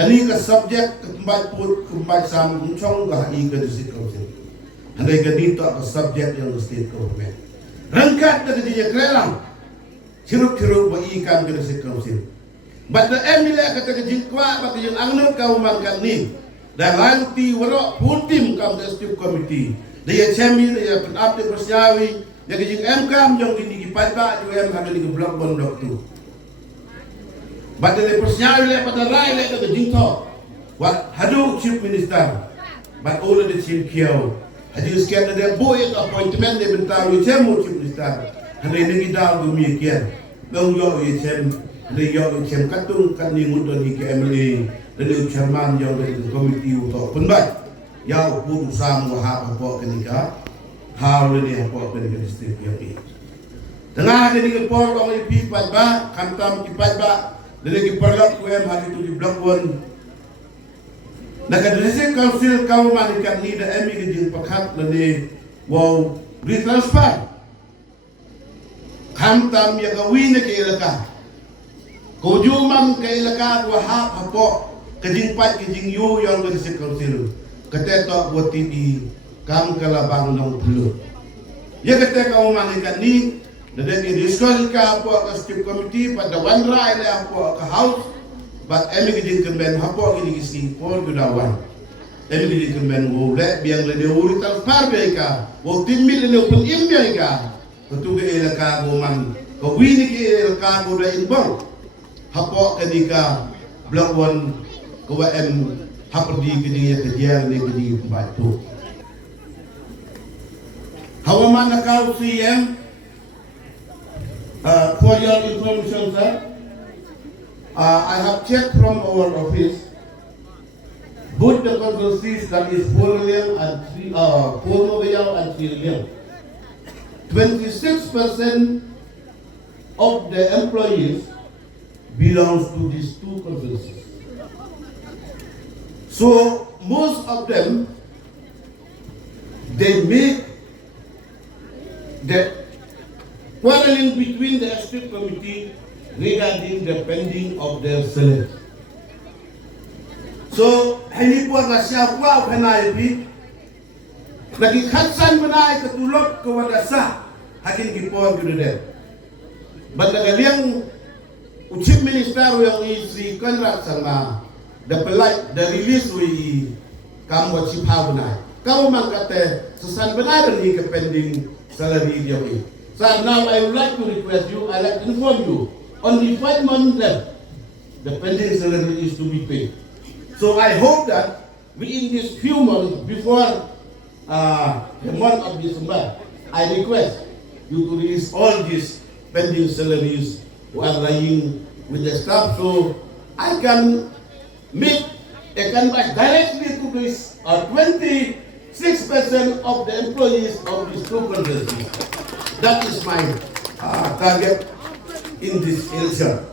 Kani ka subject kembali put kembali sama uncong ka i ka district council. Handai ka dito ka subject yang state government. Rangkat ka di Raliang. Ciruk-ciruk ba ikan ka district council. But the MLA kata ka jingkwa ba yung angnot ka umangkat ni. Dan lanti warok putim kam district committee. Dia chemi dia penapte persyawi, dia jing MK yang ini pada UM kami di blok blok tu. Bada le persyawi le pada rai le ke jing to. Wat hadu chief minister. But all the chief kiau. Hadu sekian ada boy appointment de bentawi chemu chief minister. Handai nengi dah bumi kian. Long yo ye chem, le yo chem katung kan ni mudon di KMLA. Dan chairman yang dari komiti untuk penbat. Yang pun usaha haba apa kenika. Hal ini apa kenika district yang ini. Tengah kenika por orang ipi padba, kantam kipat ba. Dan lagi perlak UM hari itu di blok 1. Naga district council kau manikan ni dan emi kejing pakat lani wow retransfer. Kantam yang kawin ke ilaka. Kujuman ke ilaka wahab apa kejing pat kejing yu yang district council. Kata buat TV kam kalabang nong tulop. Ya kata kau manikan ni. Dan dia diskusi ke apa ke setiap komiti pada wandra ile apa ke house, but emi kejing kemen apa kini kisi por gudawan. Emi kejing kemen woleh biang le dia uritan parbeika, wo timil le pun imbeika. Ketu ke elaka goman, ko wini ke elaka goda inbang. Apa kenika blok 1 ko em haperdi kejing ya kejang le kejing batu. Hawa mana kau CEM? For your information, sir, I have checked from our office. Both the consultancies, that is 4 million and 4 Mowkaiaw and 3 million. 26% of the employees belongs to these two consultancies. So most of them, they make the quarreling between the executive committee regarding the pending of their Syllad. So, hindi po rasya wow kanay pi. Lagi khatsan manay katulop kawadasa hakin gipon kududet. But Raliang Chief Minister yang isi kontrak sama the release we kamu chief habunay. Kamu mangkate sesan benar ni ke pending salary dia we. So now I would like to request you, I like to inform you, only 5 months left, the pending salary is to be paid. So I hope that within these few months before the month of December, I request you to release all these pending salaries who are lying with the staff, so I can make a canvas directly to this 26% of the employees of these two consultancies. That is my target in this election.